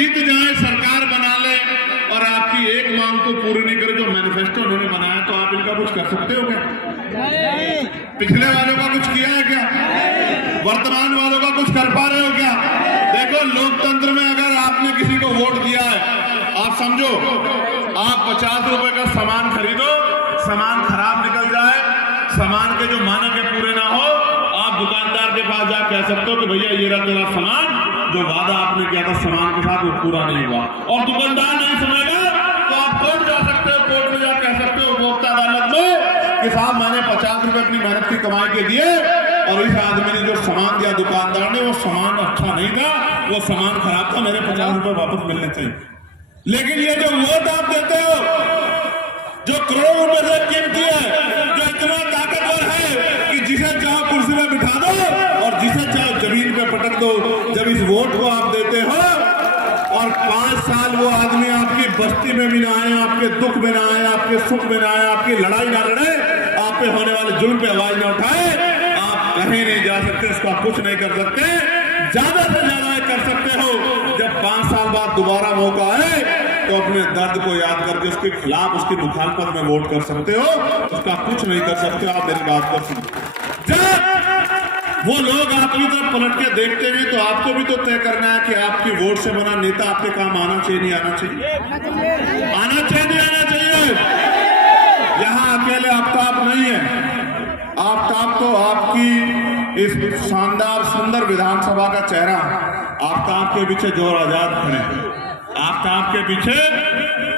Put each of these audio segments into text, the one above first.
जीत जाए, सरकार बना ले और आपकी एक मांग को पूरी नहीं करे, जो मैनिफेस्टो उन्होंने बनाया, तो आप इनका कुछ कर सकते हो क्या? पिछले वालों का कुछ किया है क्या? वर्तमान वालों का कुछ कर पा रहे हो क्या? देखो, लोकतंत्र में अगर आपने किसी को वोट दिया है, आप समझो आप 50 रुपए का सामान खरीदो, सामान खराब निकल जाए, सामान के जो मानक है पूरे ना हो, आप दुकानदार के पास जा कह सकते हो कि भैया ये रहा तेरा सामान, जो वादा आपने किया था सामान के साथ वो पूरा नहीं हुआ, और दुकानदार नहीं सुनेगा तो आप कोर्ट जा सकते हो, कोर्ट में जा कह सकते हो उपभोक्ता अदालत में कि साहब मैंने 50 रुपए अपनी मेहनत की कमाई के दिए और इस आदमी ने जो सामान दिया दुकानदार ने, वो सामान अच्छा नहीं था, वो सामान खराब था, मेरे 50 रुपए वापस मिलने चाहिए। लेकिन ये जो वोट आप देते हो, जो करोड़ों रुपए से कीमती है, जो इतना ताकतवर है कि जिसे चाहो कुर्सी में बिठा दो और जिसे चाहो जमीन पे पटक दो, जब इस वोट को आप देते हो और 5 साल वो आदमी आपकी बस्ती में भी ना आए, आपके दुख में ना आए, आपके सुख में ना आए, आपकी लड़ाई ना लड़े, आप पे होने वाले जुल्म पे आवाज ना उठाए, आप कहीं नहीं जा सकते, उसका कुछ नहीं कर सकते। ज्यादा से ज्यादा कर सकते हो जब 5 साल बाद दोबारा मौका आए तो अपने दर्द को याद करके उसके खिलाफ, उसकी मुखालफत में वोट कर सकते हो, उसका कुछ नहीं कर सकते। आप मेरी बात कर सुनो, जब वो लोग आपकी तरफ पलट के देखते हैं तो आपको भी तो तय करना है कि आपकी वोट से बना नेता आपके काम आना चाहिए, नहीं आना चाहिए? आना चाहिए, नहीं आना चाहिए? यहाँ अकेले आफ्ताब नहीं है, आफ्ताब तो आपकी इस शानदार सुंदर विधानसभा का चेहरा, आफ्ताब के पीछे जोर आजाद खड़े, आफ्ताब के पीछे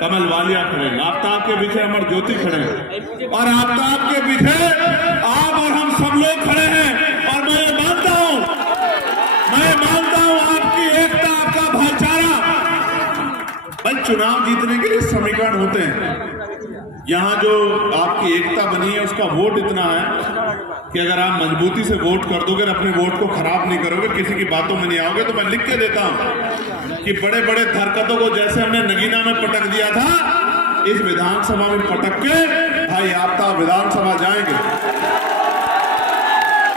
कमल वालिया खड़े, आफ्ताब के पीछे अमर ज्योति खड़े, और आफ्ताब के पीछे आप और हम सब लोग खड़े हैं। और मैं मानता हूं आपकी एकता, आपका भाईचारा। भाई, चुनाव जीतने के लिए समीकरण होते हैं, यहाँ जो आपकी एकता बनी है उसका वोट इतना है कि अगर आप मजबूती से वोट कर दोगे, अपने वोट को खराब नहीं करोगे, किसी की बातों में नहीं आओगे, तो मैं लिख के देता हूं कि बड़े बड़े धरकतों को जैसे हमने नगीना में पटक दिया था, इस विधानसभा में पटक के भाई आफ्ताब विधानसभा जाएंगे।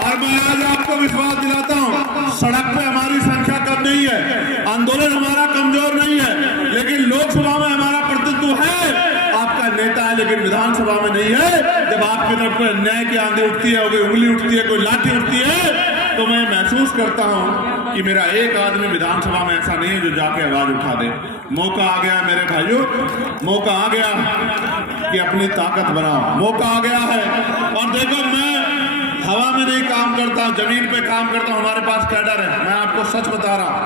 और मैं आज आपको विश्वास दिलाता हूं, सड़क पे हमारी संख्या कम नहीं है, आंदोलन हमारा कमजोर नहीं है, लेकिन लोकसभा में हमारा प्रतिनिधित्व है, आपका नेता है, लेकिन विधानसभा में नहीं है। जब आपकी तरफ कोई अन्याय की आंधी उठती है, कोई उंगली उठती है, कोई लाठी उठती है, तो मैं महसूस करता हूं कि मेरा एक आदमी विधानसभा में ऐसा नहीं है जो जाके आवाज उठा दे। मौका आ गया मेरे भाइयों, मौका आ गया कि अपनी ताकत बनाओ, मौका आ गया है। और देखो, मैं हवा में नहीं काम करता, जमीन पे काम करता हूं, हमारे पास कैडर है। मैं आपको सच बता रहा हूं,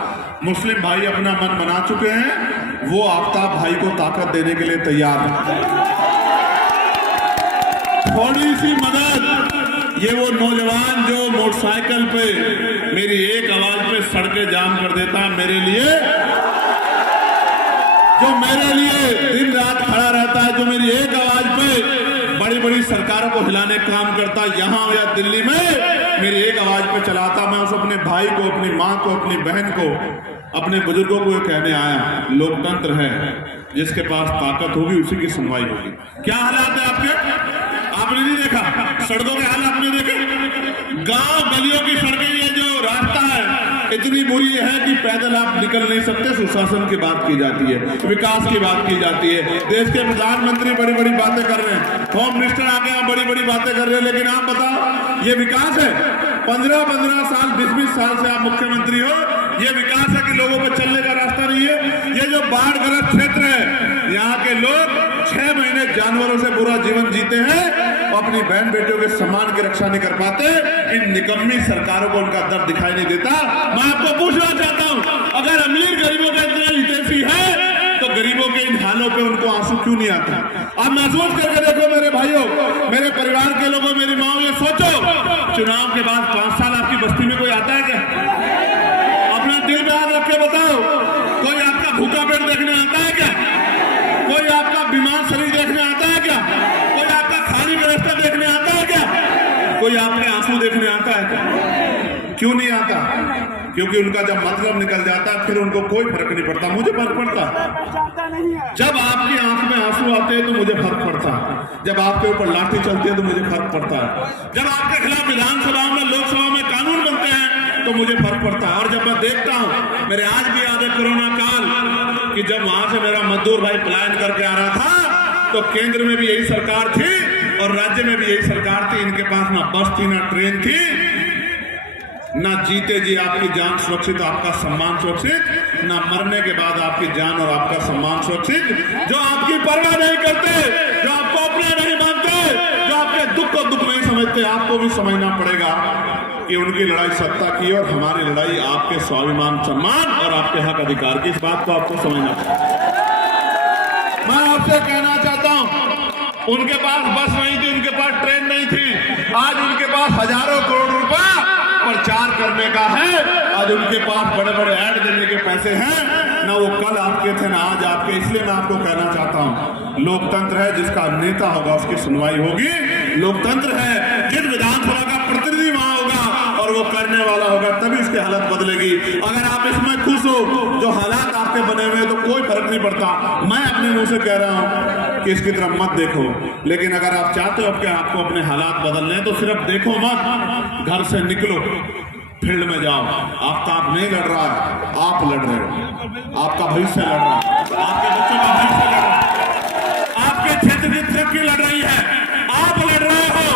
मुस्लिम भाई अपना मन बना चुके हैं, वो आफ्ताब भाई को ताकत देने के लिए तैयार है। थोड़ी सी मदद, ये वो नौजवान जो मोटरसाइकिल पे मेरी एक आवाज पे सड़कें जाम कर देता है, मेरे लिए, जो मेरे लिए दिन रात खड़ा रहता है, जो मेरी एक आवाज पे बड़ी बड़ी सरकारों को हिलाने का काम करता, यहाँ या दिल्ली में मेरी एक आवाज पे चलाता, मैं उस अपने भाई को, अपनी माँ को, अपनी बहन को, अपने बुजुर्गों को कहने आया, लोकतंत्र है, जिसके पास ताकत होगी उसी की सुनवाई होगी। क्या हालात है आपके? आपने नहीं देखा सड़कों के हाल? आपने देखे गांव गलियों की सड़कें, ये जो रास्ता है इतनी बुरी है कि पैदल आप निकल नहीं सकते। सुशासन की बात की जाती है, विकास की बात की जाती है, देश के प्रधानमंत्री बड़ी बड़ी बातें कर रहे हैं, होम मिनिस्टर आके यहाँ बड़ी बड़ी बातें कर रहे हैं, लेकिन आप बताओ ये विकास है? 15-15 साल 20-20 साल से आप मुख्यमंत्री हो, ये विकास है कि लोगों को चलने का रास्ता नहीं है? ये जो बाढ़ग्रस्त क्षेत्र है, यहाँ के लोग 6 महीने जानवरों से बुरा जीवन जीते हैं, अपनी बहन बेटियों के सम्मान की रक्षा नहीं कर पाते। इन निकम्मी सरकारों को उनका दर्द दिखाई नहीं देता। मैं आपको पूछना चाहता हूं, अगर अमीर गरीबों का इतना हितैषी है तो गरीबों के इन हालों पे उनको आंसू क्यों नहीं आता? आप महसूस करके देखो मेरे भाइयों, मेरे परिवार के लोगों, मेरी माओ, ये सोचो, चुनाव के बाद 5 साल आपकी बस्ती में कोई आता है क्या? अपना दिल में हाथ रख के बताओ, कोई आपका भूखा पेट देखने आता है क्या? कोई आपका बीमार शरीर देखने आता है क्या? कोई आपका खाली व्यवस्था देखने आता है क्या? कोई आपके आंसू देखने आता है क्या? क्यों नहीं आता? क्योंकि उनका जब मतलब निकल जाता है फिर उनको कोई फर्क नहीं पड़ता। मुझे फर्क पड़ता है, जब आपकी आंख में आंसू आते हैं तो मुझे फर्क पड़ता है, जब आपके ऊपर लाठी चलती है तो मुझे फर्क पड़ता है, जब आपके खिलाफ विधानसभा में, लोकसभा में कानून बनते हैं तो मुझे फर्क पड़ता है। और जब मैं देखता हूं, मेरे आज भी याद है कोरोना काल, कि जब वहां से मेरा मजदूर भाई पलायन करके आ रहा था तो केंद्र में भी यही सरकार थी और राज्य में भी यही सरकार थी। इनके पास ना बस थी ना ट्रेन थी, ना जीते जी आपकी जान सुरक्षित, आपका सम्मान सुरक्षित, ना मरने के बाद आपकी जान और आपका सम्मान सुरक्षित। जो आपकी परवाह नहीं करते, जो आपको अपना नहीं मानते, जो आपके दुख को दुख नहीं समझते, आपको भी समझना पड़ेगा कि उनकी लड़ाई सत्ता की और हमारी लड़ाई आपके स्वाभिमान, सम्मान और आपके हक अधिकार की। इस बात को आपको समझना पड़ेगा। मैं आपसे कहना चाहता हूं, उनके पास बस नहीं थी, उनके पास ट्रेन नहीं थी, आज उनके पास हजारों करोड़ रुपया प्रचार करने का है, आज उनके पास बड़े बड़े ऐड देने के पैसे हैं, ना वो कल आपके थे ना आज आपके। इसलिए मैं आपको कहना चाहता हूं, लोकतंत्र है, जिसका नेता होगा उसकी सुनवाई होगी। लोकतंत्र है, जिस विधानसभा का प्रतिनिधि वहां होगा और वो करने वाला होगा, तभी उसकी हालत बदलेगी। अगर आप इसमें खुश हो, जो हालात आपके बने हुए तो कोई फर्क नहीं पड़ता। मैं अपने मुंह से कह रहा हूं कि इसकी तरफ मत देखो, लेकिन अगर आप चाहते हो कि आपको अपने हालात बदलने तो सिर्फ देखो मत, घर से निकलो, फील्ड में जाओ। आफ्ताब नहीं लड़ रहा है, आप लड़ रहे हो, आपका भविष्य लड़ रहा है, आपके बच्चों का भविष्य लड़ रहा है, आपके क्षेत्र की तरक्की लड़ रही है, आप लड़ रहे हो।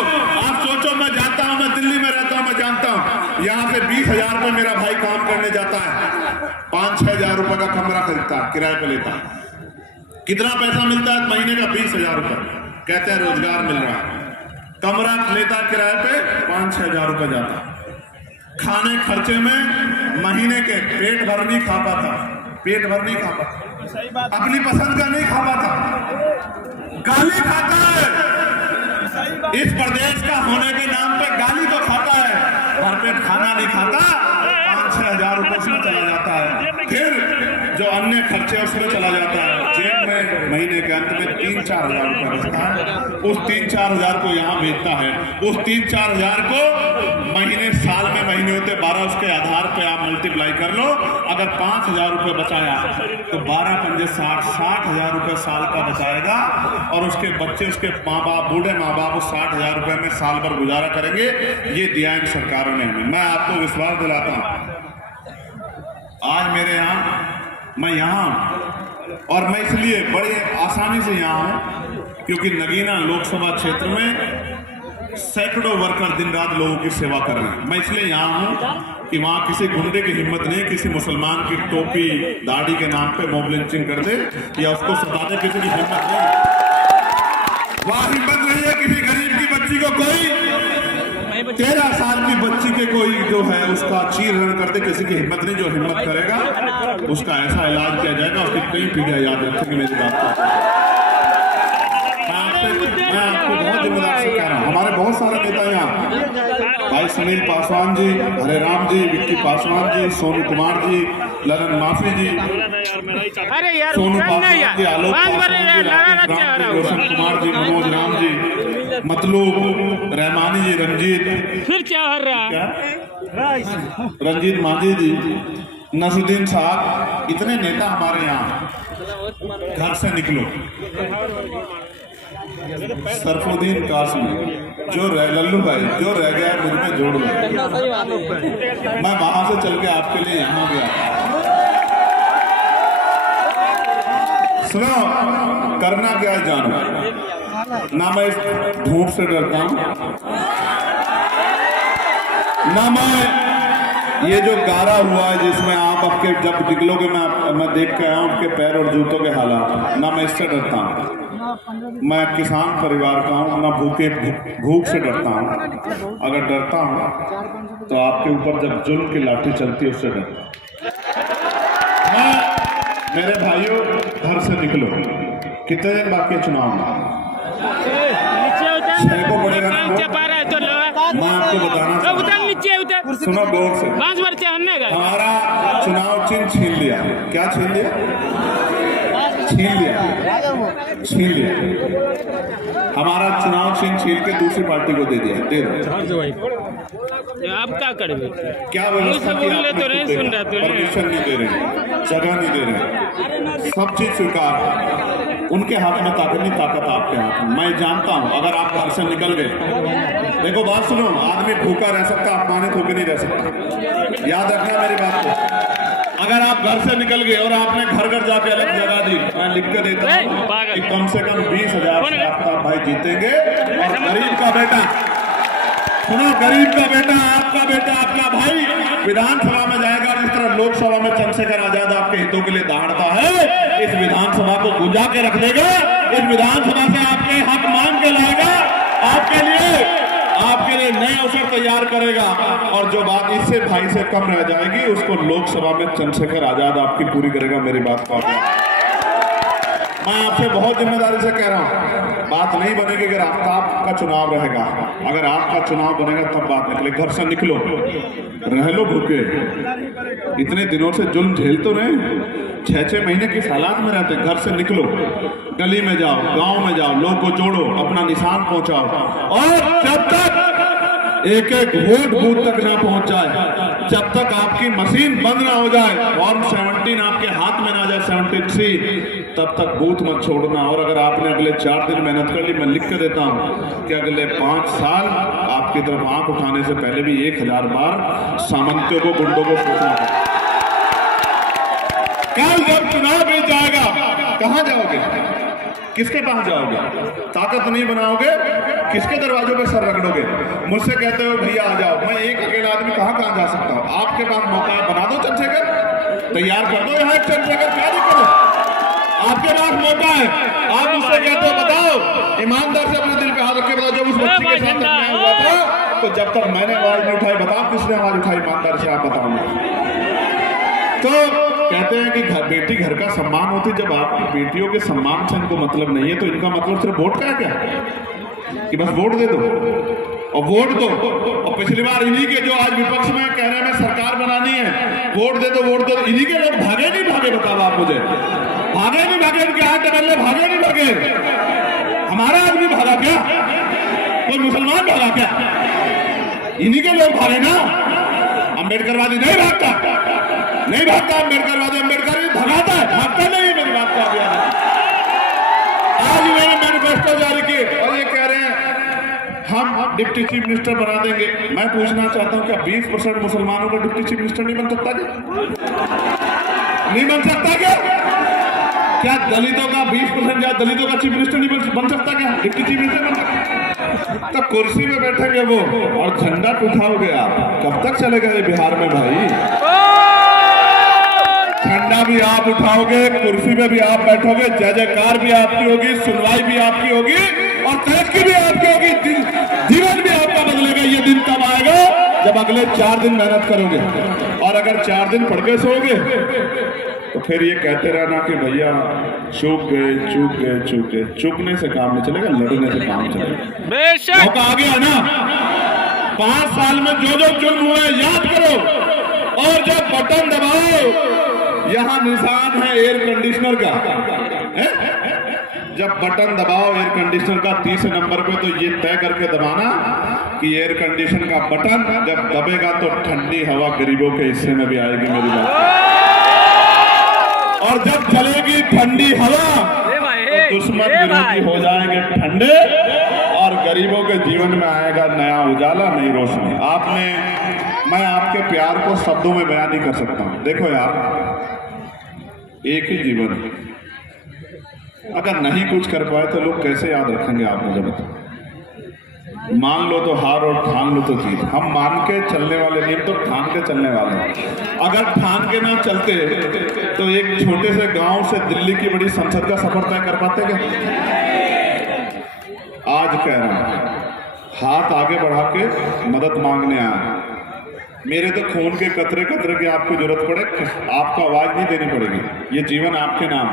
आप सोचो, मैं जानता हूं, मैं दिल्ली में रहता हूं, मैं जानता हूं, यहाँ से 20,000 में मेरा भाई काम करने जाता है, 5-6 हजार रुपए का कमरा खरीदता है, किराए पे लेता है। कितना पैसा मिलता है महीने का? 20,000 रुपए। कहते हैं रोजगार मिल रहा है, कमरा लेता किराए पे, 5-6 हजार रुपए जाता। खाने खर्चे में महीने के पेट भर नहीं खा पाता, पेट भर नहीं खा पाता, अपनी पसंद का नहीं खा पाता, गाली खाता है। इस प्रदेश का होने के नाम पे गाली तो खाता है, भरपेट खाना नहीं खाता। 5-6 हजार रुपए उसमें चला जाता है, फिर जो अन्य खर्चे उसमें चला जाता है। जेब में महीने के अंत में 3-4 हजार रुपए बचता है, उस 3-4 हजार को यहाँ भेजता है। उस 3-4 हजार को महीने, साल में महीने होते 12, उसके आधार पे आप मल्टीप्लाई कर लो। अगर 5,000 रुपए बचाया तो 12 पंजे 60 हजार रुपए साल का बचाएगा, और उसके बच्चे, उसके माँ बाप, बूढ़े माँ बाप उस 60 हजार रुपए में साल भर गुजारा करेंगे। ये दिया इन सरकारों ने हमें। मैं आपको विश्वास दिलाता हूं, आज मेरे यहाँ, मैं यहाँ हूं, और मैं इसलिए बड़े आसानी से यहाँ हूं क्योंकि नगीना लोकसभा क्षेत्र में सैकड़ों वर्कर दिन रात लोगों की सेवा कर रहे हैं। मैं इसलिए यहाँ हूं कि वहां किसी गुंडे की हिम्मत नहीं, किसी मुसलमान की टोपी दाढ़ी के नाम पे मॉब लिंचिंग कर दे या उसको सता दे, किसी की हिम्मत नहीं। वहां हिम्मत नहीं है किसी गरीब की बच्ची को, कोई 13 साल की बच्ची के कोई जो है उसका चीरहरण कर दे, किसी की हिम्मत नहीं। जो हिम्मत करेगा उसका ऐसा इलाज किया जाएगा, उसकी कई पीढ़ियां याद रखेंगे मेरी बात को। मैं आपको बहुत जिम्मेदार से कह रहा हूँ, हमारे बहुत सारे नेता यहाँ, भाई सुनील पासवान जी, हरे राम जी, विक्की पासवान जी, सोनू कुमार जी, ललन माफी जी, सोनू पासवान जी, आलोक पासवान जी, रोशन कुमार जी, मनोज राम जी, मतलूब रहमानी जी, रंजीत, फिर क्या हो रहा रंजीत मांझी जी, नसरुद्दीन साहब, इतने नेता हमारे यहाँ। घर से निकलो, सरफुद्दीन कासमी, जो लल्लू भाई जो रह गया मुझ में जोड़ लो। मैं वहां से चल के आपके लिए यहाँ गया। सुनो, करना क्या है जानो, ना मैं इस धूप से डरता हूं, ना मैं ये जो गारा हुआ है जिसमें आप आपके जब निकलोगे, मैं देख के आया हूं आपके पैर और जूतों के हालात, ना मैं इससे डरता हूं। मैं किसान परिवार का हूं, ना भूख से डरता हूं। अगर डरता हूं तो आपके ऊपर जब जुल्म की लाठी चलती है उससे डरता। मेरे भाइयों, घर से निकलो। कितने दिन बाकी चुनाव में? को पड़ेगा। मैं आपको बताना, सुनो गौर से, हमारा चुनाव चिन्ह छीन लिया। क्या छीन लिया? छीन लिया। हमारा चुनाव चिन्ह छीन के दूसरी पार्टी को दे दिया। दे दो। आप क्या करेंगे? क्या व्यवस्था की? परमिशन नहीं दे रहे, जगह नहीं दे रहे, सब चीज स्वीकार। उनके हाथ में ताकत नहीं, ताकत आपके हाथ में। मैं जानता हूं, अगर आप घर से निकल गए, देखो बात सुनो, आदमी भूखा रह सकता, अपमानित होकर नहीं रह सकता। याद रखना मेरी बात को। अगर आप घर से निकल गए और आपने घर घर जाके अलग जगह दी, मैं लिख के देता हूँ कि कम से कम 20,000 से आफ्ताब भाई जीतेंगे। और गरीब का बेटा, सुनो, गरीब का बेटा, आपका भाई विधानसभा में जाएगा, जिस तरह लोकसभा में चंद्रशेखर आजाद आपके हितों के लिए दहाड़ता है, इस विधानसभा को गुंजा के रख देगा। इस विधानसभा से आपके हक मांग के लाएगा, आपके लिए नए अवसर तैयार करेगा। और जो बात इससे भाई से कम रह जाएगी, उसको लोकसभा में चंद्रशेखर आजाद आपकी पूरी करेगा। मेरी बात को मैं आपसे बहुत जिम्मेदारी से कह रहा हूं, बात नहीं बनेगी अगर आफ्ताब का चुनाव रहेगा। अगर आपका चुनाव बनेगा तब बात निकले। घर से निकलो, रह लो भूखे, इतने दिनों से जुल्म झेल तो रहे, 6-6 महीने किस हालात में रहते। घर से निकलो, गली में जाओ, गांव में जाओ, लोग को जोड़ो, अपना निशान पहुंचाओ। और जब तक एक वोट बूथ तक ना पहुंच जाए, जब तक आपकी मशीन बंद ना हो जाए, फॉर्म 17 आपके हाथ में ना जाए, 73, तब तक बूथ मत छोड़ना। और अगर आपने अगले 4 दिन मेहनत कर ली, मैं लिख के देता हूं कि अगले 5 साल आपकी तरफ आंख उठाने से पहले भी 1000 बार सामंतियों को, गुंडों को सोचना है। कल जब चुनाव बीत जाएगा, कहां जाओगे, किसके पास जाओगे, ताकत नहीं बनाओगे, किसके दरवाजों पे सर रगड़ोगे। मुझसे कहते हो भैया आ जाओ, मैं एक अकेला आदमी कहां जा सकता हूं। आपके पास मौका है, बना दो चंद्रशेखर, तैयार कर दो यहाँ एक चंद्रशेखर, क्या दिक्कत है, आपके पास मौका है। आप मुझसे कहते हो बताओ, ईमानदार से अपने दिल पे हाथ रख के बताओ, जब उस बच्ची के साथ अन्याय हुआ था तो जब तक मैंने आवाज नहीं उठाई, बताओ किसने आवाज उठाई, ईमानदार से आप बताओ। तो कहते हैं कि बेटी घर का सम्मान होती। जब आपकी बेटियों के सम्मान से इनको मतलब नहीं है, तो इनका मतलब सिर्फ वोट का है क्या, कि बस वोट दे दो और वोट दो। और पिछली बार इन्हीं के जो आज विपक्ष में कह रहे हैं हमें सरकार बनानी है, वोट दे दो, वोट दो, इन्हीं के लोग भागे नहीं भागे, बताओ आप मुझे, भागे नहीं भागे, इनके हाथ टकरले भागे नहीं भागे। हमारा आदमी भागा क्या, कोई मुसलमान भागा क्या, इन्हीं के लोग भागे ना। अम्बेडकरवादी नहीं भागता, अम्बेडकरवादी भगाता है, भागता नहीं। मेरी बात को याद है। आज इन्होंने मैनिफेस्टो जारी किए और ये कह रहे हैं हम डिप्टी चीफ मिनिस्टर बना देंगे। मैं पूछना चाहता हूं, क्या 20% मुसलमानों का डिप्टी चीफ मिनिस्टर नहीं बन सकता क्या, नहीं बन सकता क्या दलितों का 20% या दलितों का चीफ मिनिस्टर नहीं बन सकता क्या, डिप्टी चीफ मिनिस्टर बन सकता। तो कुर्सी में बैठेंगे वो और झंडा उठाओगे आप, कब तक चलेगा ये बिहार में भाई। झंडा भी आप उठाओगे, कुर्सी में भी आप बैठोगे, जय जयकार भी आपकी होगी, सुनवाई भी आपकी होगी और तरक्की भी आपकी होगी, जीवन भी आपका बदलेगा। ये दिन तब आएगा जब अगले 4 दिन मेहनत करोगे। और अगर 4 दिन पढ़ के सोओगे तो फिर ये कहते रहना कि भैया चूक गए। चूकने से काम नहीं चलेगा, लड़ने से काम चलेगा। मौका आ गया ना, 5 साल में जो जुल्म हुए याद करो। और जब बटन दबाओ, यहां निशान है एयर कंडीशनर का, जब बटन दबाओ एयर कंडीशनर का 30 नंबर पे, तो ये तय करके दबाना कि एयर कंडीशनर का बटन जब दबेगा तो ठंडी हवा गरीबों के हिस्से में भी आएगी। मेरी बात, और जब चलेगी ठंडी हवा तो दुश्मन विरोधी हो जाएंगे ठंडे और गरीबों के जीवन में आएगा नया उजाला, नई रोशनी। मैं आपके प्यार को शब्दों में बयान नहीं कर सकता हूं। देखो यार, एक ही जीवन है, अगर नहीं कुछ कर पाए तो लोग कैसे याद रखेंगे, आप मुझे बताओ। मान लो तो हार और ठान लो तो जीत। हम मान के चलने वाले नहीं, तो ठान के चलने वाले हैं। अगर ठान के ना चलते तो एक छोटे से गांव से दिल्ली की बड़ी संसद का सफर तय कर पाते क्या? आज कह रहा हूं, हाथ आगे बढ़ा के मदद मांगने आया। मेरे तो खून के कतरे कतरे की आपको जरूरत पड़े, आपको आवाज नहीं देनी पड़ेगी। ये जीवन आपके नाम।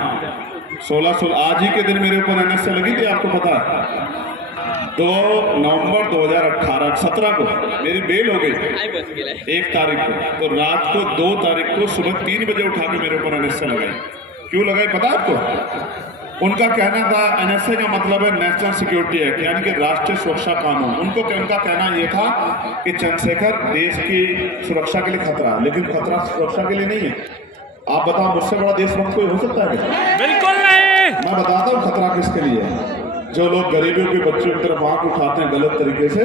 16 आज ही के दिन मेरे ऊपर NSA लगी थी, आपको पता है। 2 नवंबर 2018 17 को मेरी बेल हो गई 1 तारीख को, तो रात को 2 तारीख को सुबह 3 बजे उठा के मेरे ऊपर NSA लगाई। क्यों लगाई पता आपको? उनका कहना था NSA का मतलब है नेशनल सिक्योरिटी एक्ट, यानी कि राष्ट्रीय सुरक्षा कानून। उनका कहना यह था कि चंद्रशेखर देश की सुरक्षा के लिए खतरा है, लेकिन खतरा सुरक्षा के लिए नहीं है। आप बताओ, मुझसे बड़ा देशभक्त कोई हो सकता है? बिल्कुल नहीं। मैं बताता हूँ खतरा किसके लिए है। जो लोग गरीबों के बच्चों की तरफ आंख उठाते हैं गलत तरीके से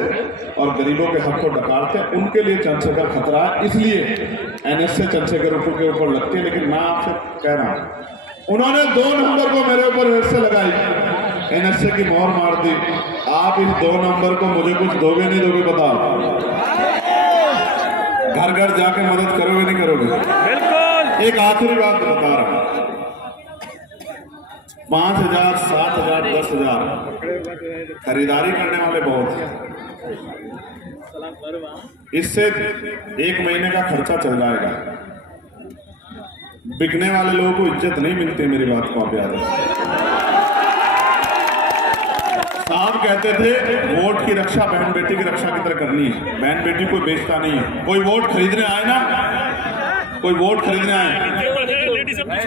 और गरीबों के हक को डकारते हैं, उनके लिए चंद्रशेखर खतरा है। इसलिए एनएस से चंद्रशेखर के ऊपर लगती है, लेकिन मैं आपसे कह रहा हूं, उन्होंने 2 नंबर को मेरे ऊपर हिस्से लगाई, एनएसए की मोहर मार दी। आप इस 2 नंबर को मुझे कुछ दोगे नहीं दोगे बताओ? घर घर जाके मदद करोगे नहीं करोगे? बिल्कुल। एक आखिरी बात बता रहा हूं, 5,000, 7,000, 10,000 खरीदारी करने वाले बहुत हैं। इससे 1 महीने का खर्चा चल जाएगा। बिकने वाले लोगों को इज्जत नहीं मिलती, मेरी बात को आप याद रखें। साहब कहते थे वोट की रक्षा बहन बेटी की रक्षा की तरह करनी है। बहन बेटी को बेचता नहीं है। कोई वोट खरीदने आए ना, कोई वोट खरीदने आए,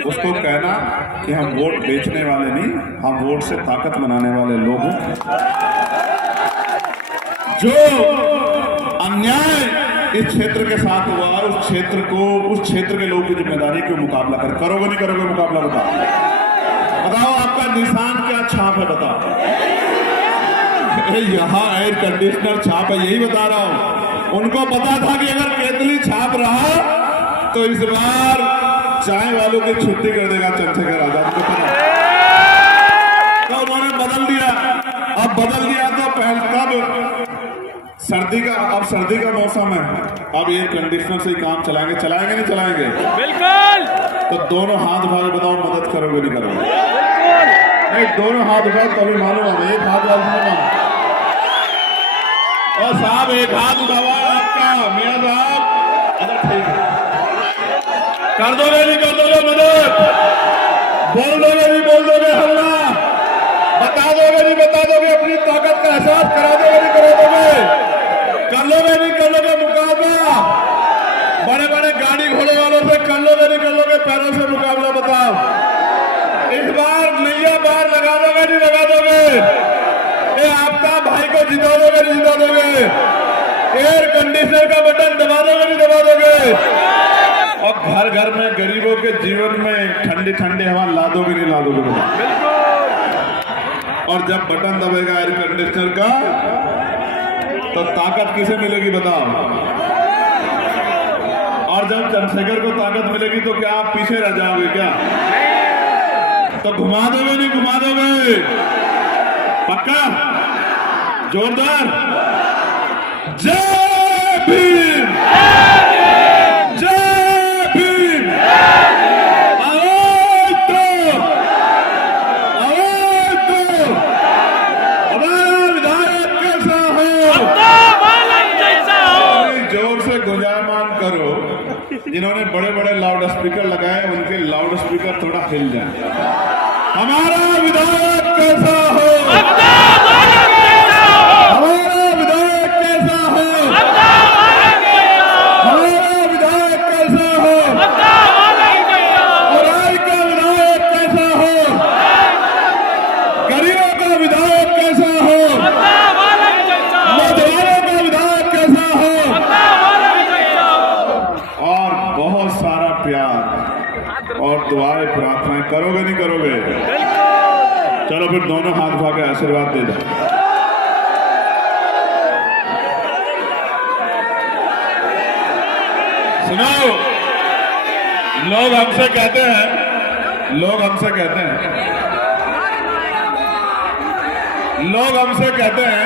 उसको कहना कि हम वोट बेचने वाले नहीं, हम वोट से ताकत बनाने वाले लोग हैं। जो अन्याय इस क्षेत्र के साथ हुआ, उस क्षेत्र के लोगों की जिम्मेदारी को मुकाबला करोगे नहीं करोगे? मुकाबला बताओ आपका निशान क्या छाप है? बताओ। यहाँ एयर कंडीशनर छाप है, यही बता रहा हूं। उनको पता था कि अगर केतली छाप रहा तो इस बार चाय वालों की छुट्टी कर देगा चंद्रशेखर आजाद को पता, तो उन्होंने बदल दिया। अब बदल दिया तो पहले कब सर्दी का मौसम है, अब एयर कंडीशनर से ही काम चलाएंगे नहीं चलाएंगे? बिल्कुल। तो दोनों हाथ उठा के बताओ मदद करोगे नहीं करोगे? नहीं, दोनों हाथ उठाओ तभी मालूम है। एक हाथ वाला और साहब एक हाथ उठावा आपका मियां साहब, अगर ठीक है कर दोगे नहीं कर दोगे मदद? बोल दोगे नहीं बोल दोगे? हल्ला बता दोगे नहीं बता दोगे? अपनी ताकत का एहसास करा दोगे नहीं करा दोगे? कर लोगे नहीं कर लोगे मुकाबला? बड़े बड़े गाड़ी घोड़े वालों से कर लोगे नहीं कर लोगे? पैरों से मुकाबला बताओ। इस बार नैया बार लगा दोगे नहीं लगा दोगे? ये आपका भाई को जिता दोगे नहीं जिता दोगे? एयर कंडीशनर का बटन दबा दोगे नहीं दबा दोगे? और घर घर में गरीबों के जीवन में ठंडी ठंडी हवा ला दोगे नहीं ला दोगे? और जब बटन दबेगा एयर कंडीशनर का तो ताकत किसे मिलेगी बताओ? और जब चंद्रशेखर को ताकत मिलेगी तो क्या आप पीछे रह जाओगे क्या? तो घुमा दोगे नहीं घुमा दोगे? पक्का? जोरदार जय भीम, जय भीम। आवाज दो, हमारा विधायक कैसा हो? जोर से गुंजायमान करो। जिन्होंने बड़े बड़े लाउड स्पीकर लगाए उनके लाउड स्पीकर थोड़ा हिल जाए। हमारा विधायक कैसा हो? और दुआएं प्रार्थनाएं करोगे नहीं करोगे? चलो फिर दोनों हाथ उठा के आशीर्वाद दे दो। सुनो, लोग हमसे कहते हैं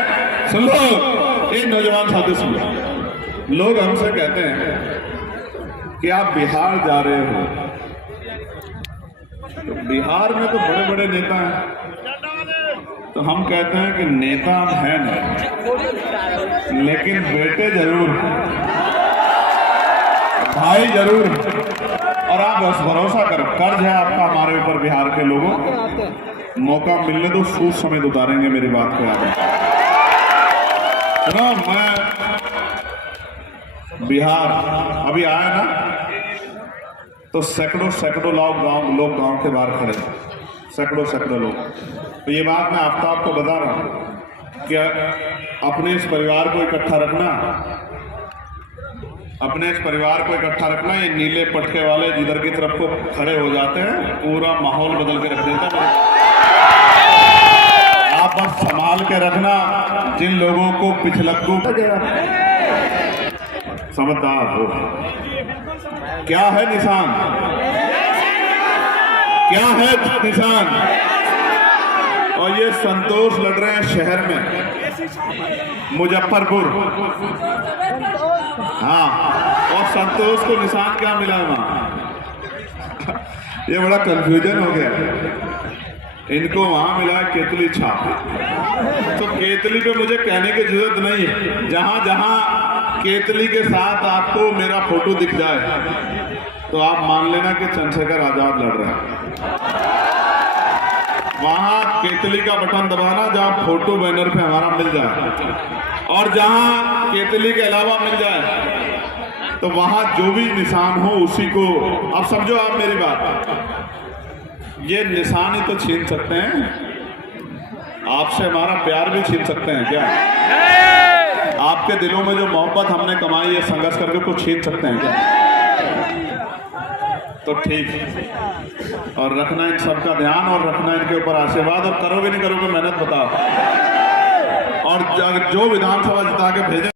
सुन लो, ये नौजवान साथी सुन लो, लोग हमसे कहते हैं कि आप बिहार जा रहे हो, तो बिहार में तो बड़े बड़े नेता हैं। तो हम कहते हैं कि नेता अब है नहीं, लेकिन बेटे जरूर, भाई जरूर। और आप बस भरोसा करो, कर्ज है आपका हमारे ऊपर बिहार के लोगों, मौका मिलने दो, सूद समेत उतारेंगे। मेरी बात को याद है। मैं बिहार अभी आया ना, तो सैकड़ों लोग गांव के बाहर खड़े, सैकड़ों लोग। तो ये बात मैं आफ्ताब को बता रहा हूं कि अपने इस परिवार को इकट्ठा रखना, ये नीले पटके वाले जिधर की तरफ को खड़े हो जाते हैं, पूरा माहौल बदल के रख देता है। आप बस संभाल के रखना, जिन लोगों को पिछलक्कू समझदार हो। क्या है निशान? क्या है निशान? और ये संतोष लड़ रहे हैं शहर में, मुजफ्फरपुर। हाँ, और संतोष को निशान क्या मिला है वहां? ये बड़ा कंफ्यूजन हो गया। इनको वहां मिला है केतली छाप। तो केतली पे मुझे कहने की जरूरत नहीं है, जहां जहां केतली के साथ आपको मेरा फोटो दिख जाए तो आप मान लेना कि चंद्रशेखर आजाद लड़ रहे हैं। वहां केतली का बटन दबाना जहां फोटो बैनर पे हमारा मिल जाए, और जहां केतली के अलावा मिल जाए तो वहां जो भी निशान हो उसी को। अब समझो आप मेरी बात, ये निशान ही तो छीन सकते हैं, आपसे हमारा प्यार भी छीन सकते हैं क्या? आपके दिलों में जो मोहब्बत हमने कमाई है संघर्ष करके, कुछ छीन सकते हैं क्या? तो ठीक, और रखना इन सबका ध्यान, और रखना इनके ऊपर आशीर्वाद। और करोगे नहीं करोगे मेहनत बताओ, और जो विधानसभा जिता के भेजे